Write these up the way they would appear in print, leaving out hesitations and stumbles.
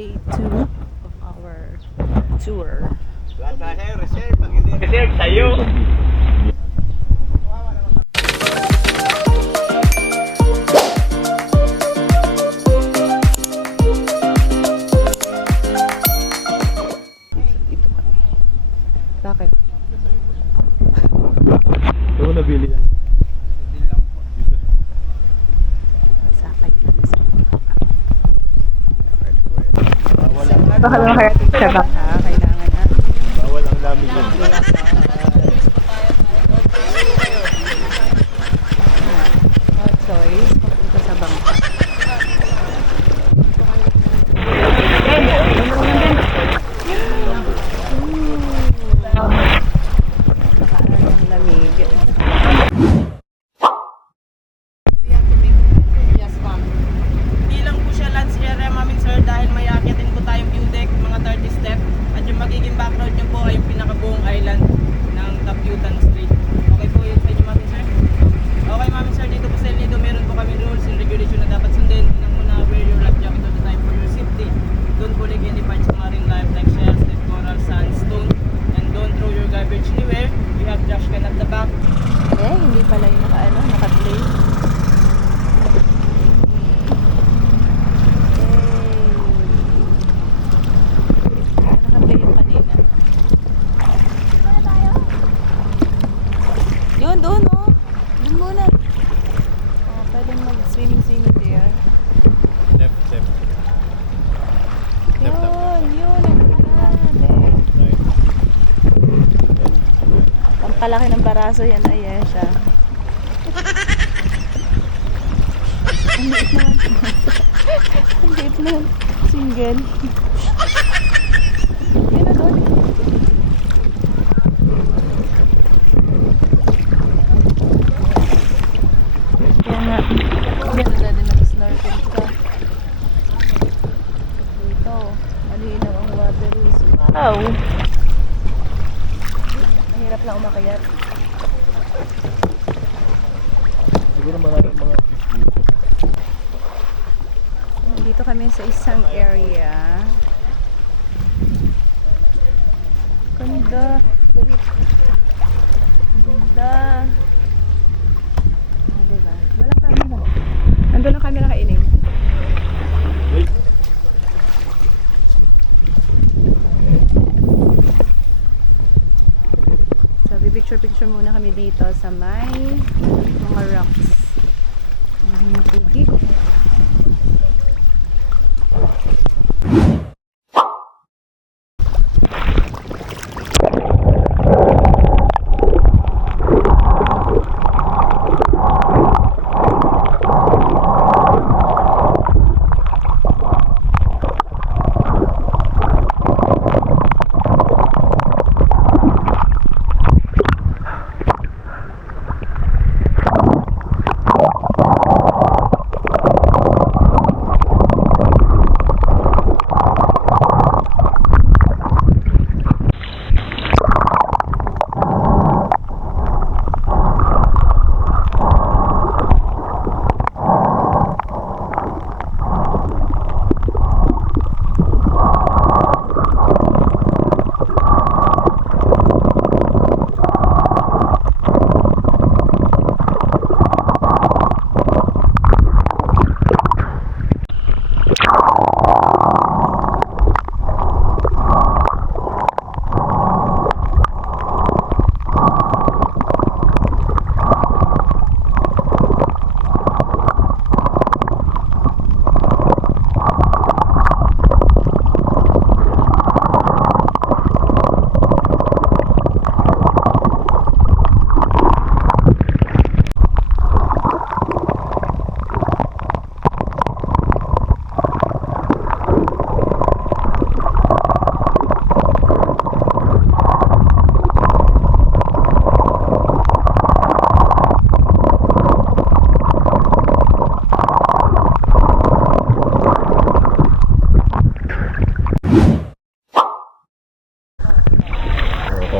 day 2 of our tour. Reserve, pag hindi reserve sa'yo. Dito kami. Bakit? Ito mo nabili yan. Masakay kami sa Baka lang karating siya ba? Kailangan na. bawal ang lamig yan. Hot choice. Papunta sa bangka. Parang ang lamig. Yes, ma'am. Hindi lang po siya lunch area, ma'am sir, dahil may aakitin po tayong view deck, mga 30 step. At yung magiging background nyo po ay yung pinakabuong island ng Taputan Street. Okay po yun sa inyo, ma'am sir? Okay, ma'am sir, dito po sa El Nido, meron po kami rules and regulation na dapat sundin. Unang-una, wear your life jacket all the time for your safety. Don't pulig any parts of marine life like shells, dead coral, sandstone. And don't throw your garbage anywhere. We have trash can at the back. Hindi pala yung naka-play. Naka-play yung kanina. Yun, doon oh. Doon muna. Oh, pwedeng mag-swimming there. Left. Yun. Right. Pampalaki ng baraso yan, Ayesha. Ang liit naman. Ang liit na. Single. Yan na doon. Kaya nga. Ganda din mag-snorkel ka. Dito. Malinaw ang water. Wow! Mahirap lang umakyat. Siguro maraming mga fish dito. Dito kami sa isang area. Ganda. Wait. Ganda. Diba? Walang camera. Nandun ang camera kainin. Wait. So, picture muna kami dito sa may mga rocks. Ang tubig.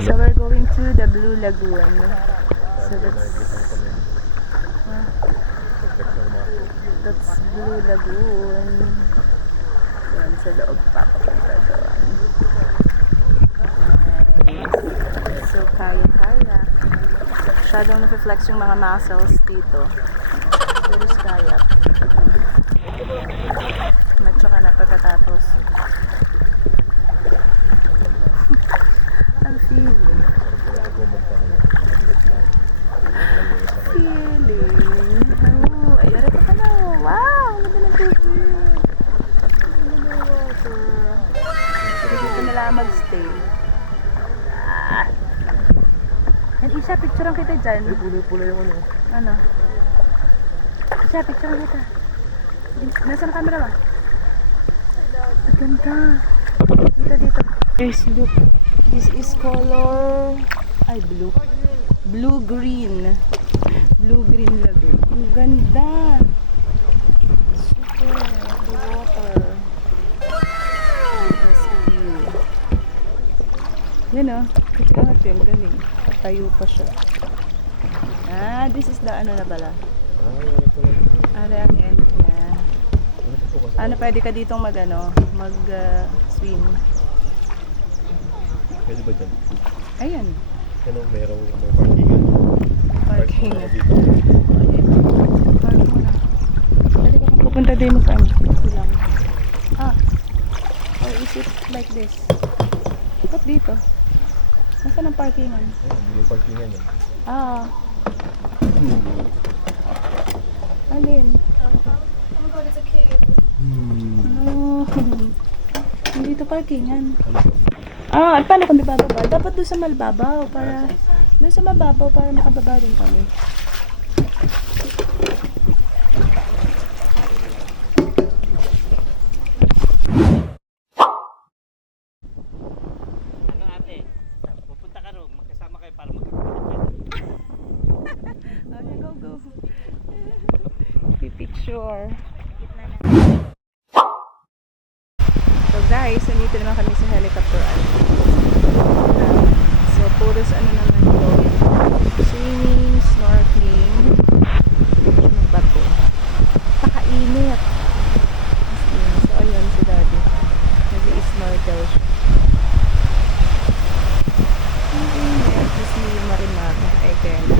So we're going to the Blue Lagoon. So that's Blue Lagoon. Yan, sa loob papapunta doon. So, kaya-kaya. Masyadong na-flex yung mga muscles dito. Pero kaya. Macho ka na pagkatapos. Ang feeling. Oh, ay, aray ka na. Wow! Ang ganda ng tubig. Ang ganda ng water. Dito na lang mag-stay. Yan, Isha, picturean kita dyan. Pula-pula yung ano. Ano? Isha, picturean kita. Nasaan ang camera ba? Ang ganda. Dito. Guys, look. This is color... Ay, blue. Blue-green. Blue-green lagoon. Ang ganda. Super. The water. This view. Yan o. Kat yun. Galing. Tayo pa siya. Ah, this is the ano na pala. Ano ang end niya. Ano, pwede ka ditong mag-swim. Pwede ba dyan? Ayan. Ano, merong parkingan. Parking. Park dito. Park mo na. Pwede ka kang pupunta din mo saan? Lang. Ah. Or is it like this? Ba't dito? Nasaan ang parkingan? Ayun, hindi yung parkingan yan. Ah. Alin? No. Hindi ito parkingan. Ah, at paano kung di bababa? Dapat doon sa malbabaw para... Doon sa mababaw para makababa rin kami. Ano ate? Pupunta ka ro, magkasama kayo para magkakapit. Okay, go. Picture. So guys, nandito naman kami sa helicopter island. So puros ano naman yun, swimming, snorkeling, magbato. Pakainit. So ayun si daddy. Nag-i-snorkel siya. Ang init. Tapos may marimar. Ay kaya na.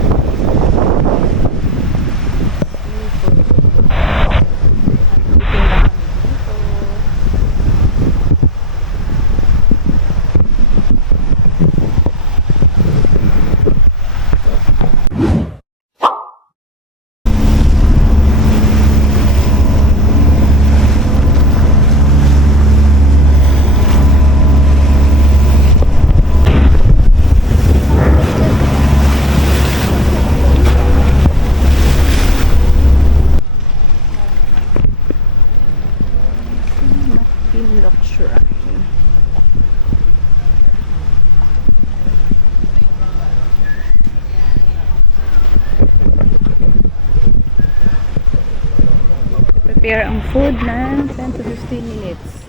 Prepare ang food na 10 to 15 minutes.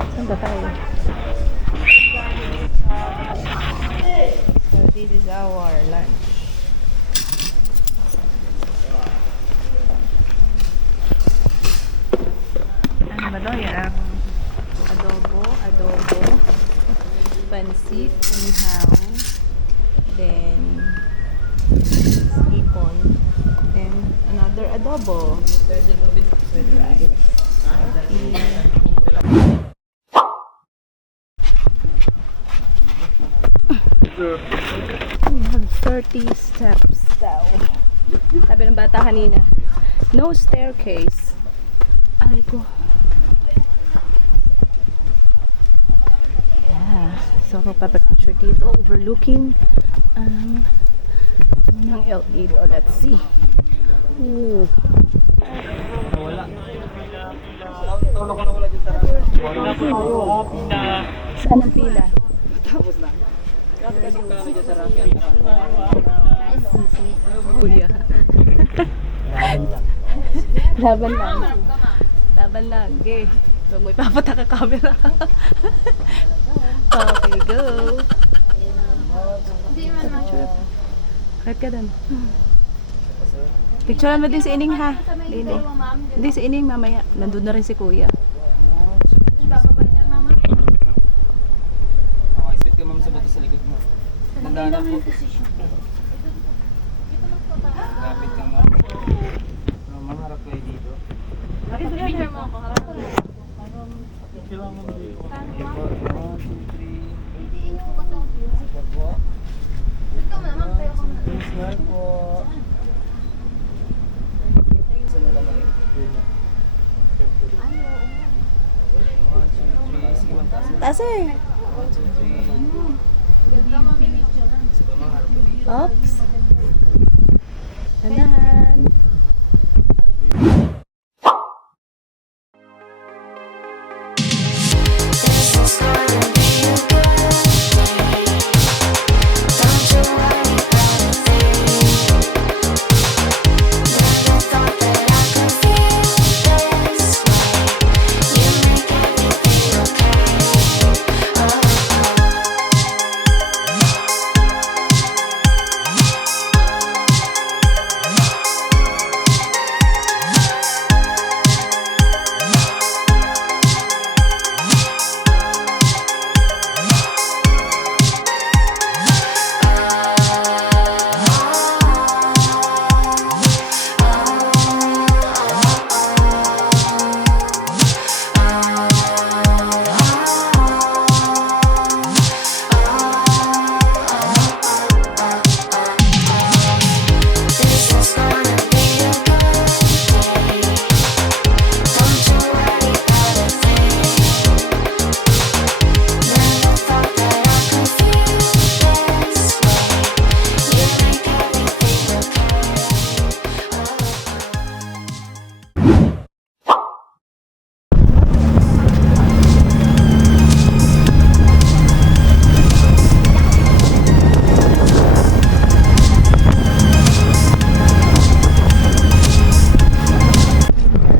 Saan ba tayo? So this is our lunch. Ano ba daw yan? Adobo, pansit, ihaw, then hipon, then another adobo with rice. We have 30 steps daw. Sabi ng bata kanina, no staircase. Aray ko. Yeah. So, magpapapicture dito overlooking ng El Nido. Let's see. Ooh. Saan ang pila? Kuya. Laban lang. Laban lang. Okay. Huwag mo ipapataka camera. Okay, go. Kahit ka doon. Picturean mo din si Ining ha. Hindi si Ining mamaya. Nandun na rin si Kuya. Handa na po. Lapit ka ma'am. Ma'am, harap kayo dito. Picture mo ako. Harap ko na. Kailangan mo dito. Okay po. 1, 2, 3. Sige po. Smile po. Sa mga kamay. Okay, 1, 2, 3. Sige ma'am, taas mo. Taas eh. 1, 2, 3. Sige ma'am, harap ko dito. Oops. Ganahan.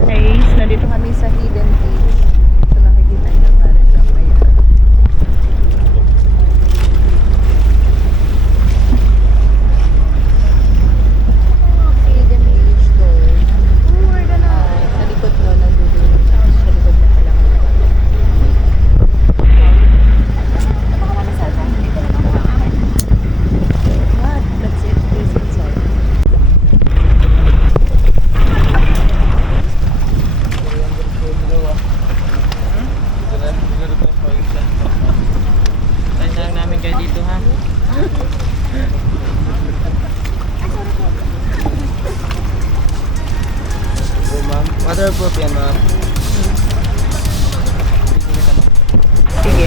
Guys, nandito kami sa Hidden Beach. So nakikita niyo para sa maya. Hidden Beach door. Sa likod no, nandito yung sa likod na pala. What? That's it. Please inside. Tanda lang namin kayo dito ha. Oh, ma'am. Waterproof yan ma'am. Sige.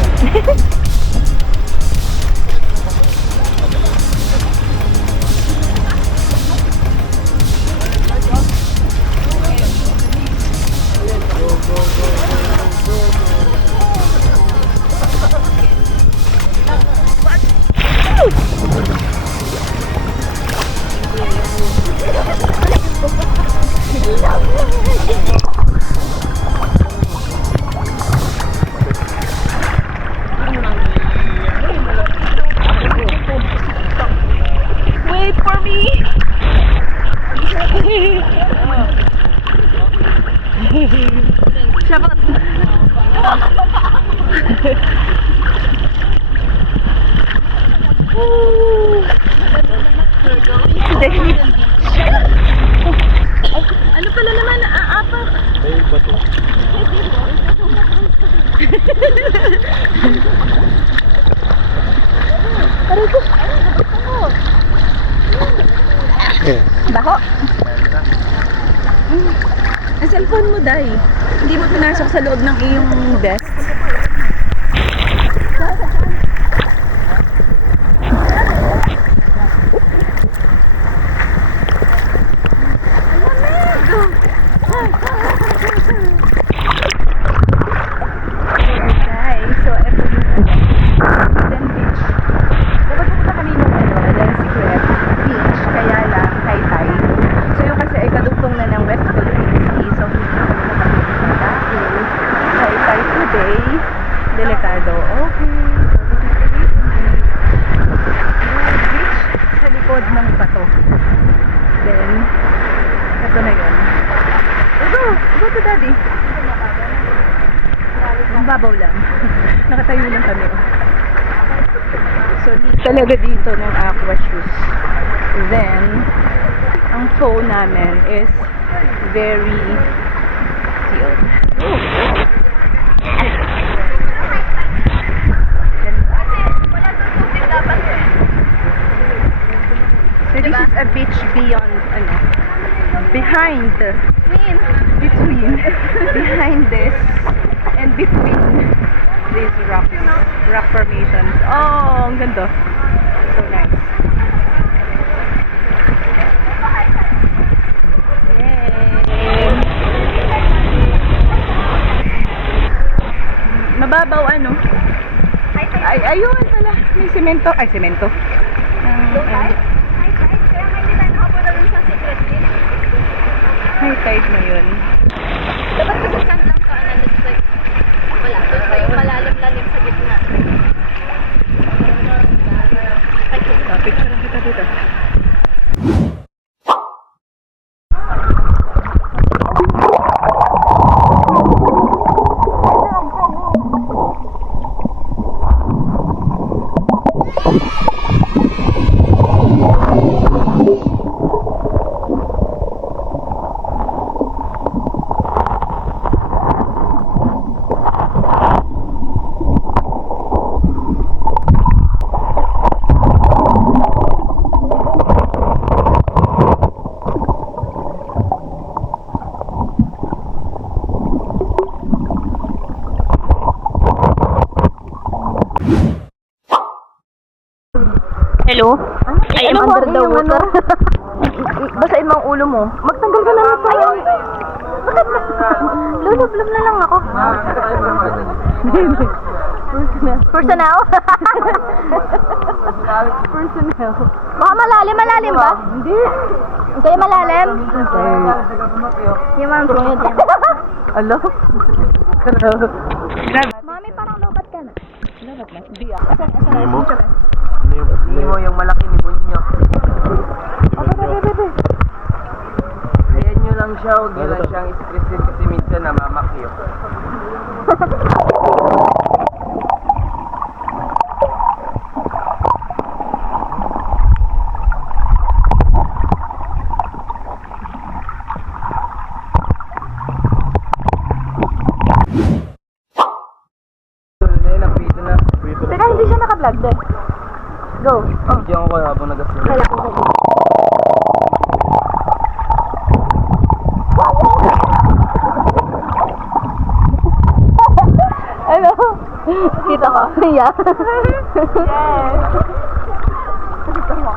Wait for me. Shabbat. Ano pala naman? Apat. May bato. Aray ko. Bako. Ang cellphone mo, Day. Hindi mo pinasok sa loob ng iyong desk. Guys, so ito yung Hidden Beach. Dapat pupunta kami nung Alan Secret Beach, kaya lang high tide. So yung kasi ay kadugtong na ng West Philippines Sea, so hindi na kami nakapagpunta dahil high tide today, delikado. Okay, so this is the beach. Yung beach sa likod ng bato. Then, ito na yun. Go to daddy. Ang babaw lang. Nakatayo lang kami. So, talaga dito ng aqua shoes. Then, ang phone namin is very sealed. So, this is a beach beyond, behind, between, behind this, and between these rocks, rock formations. Oh, ang ganda. So nice. Yay! Mababaw ano? Ay, ayun pala. May semento. Ay, semento. High tide na yun. Dapat kasi sand lang ka, nandito like, wala. Doon pa yung malalim-lalim sa gitna. Picture lang kita dito. Hello? Ay, I'm under the water. Basahin mo ang ulo mo. Magtanggal ka na nito. Bakit na? Lulublob na lang ako. Personal? Personal. Baka malalim ba? Hindi. Kaya malalim? Yung mga sungit. Alo? Mami, parang lobat ka na. Lobat na? Hindi ako. Asan Nemo? na? Nemo yung malaki ni Bunyo. Ayan nyo lang siya, huwag nyo lang siyang stressin kasi minsan namamakyo. Teka, hindi siya naka-vlog doon. Go. Oh. Diyan ako habang nag-aslo. Kala ko sa ano? Kita ko. Yeah. Yes. Kita mo.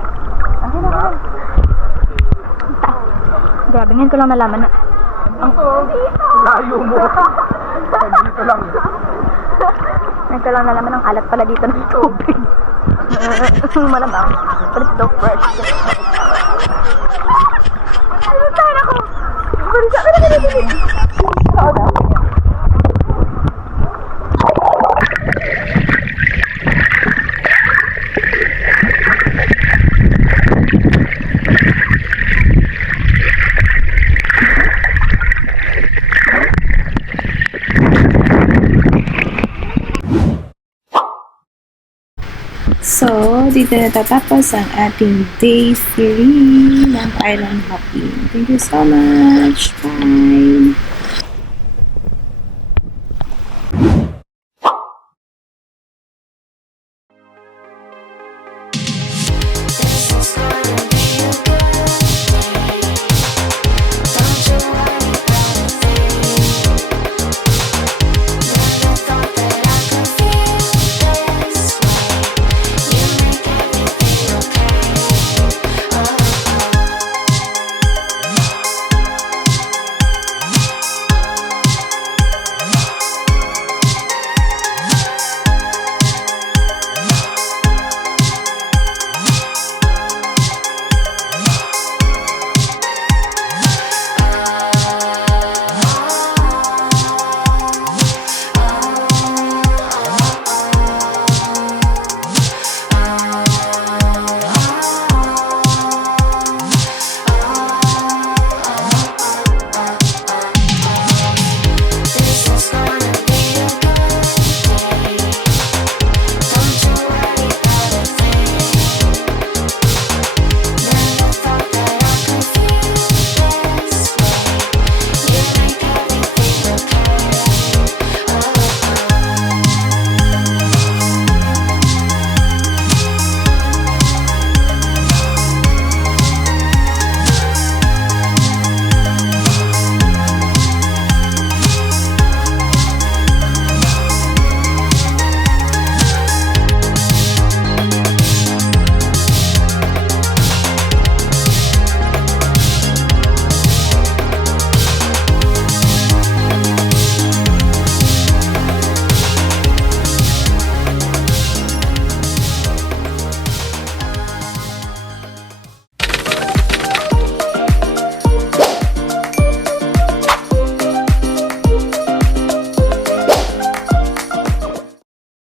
Grabe, ngayon ko lang nalaman na. Layo mo. Dito lang. Ngayon ko lang nalaman ang alat pala dito ng tubig. Malamang. But it's so fresh. Ano tayo ako? Balisa. Oo na. So, dito natatapos ang ating day 3 ng island hopping. Thank you so much. Bye!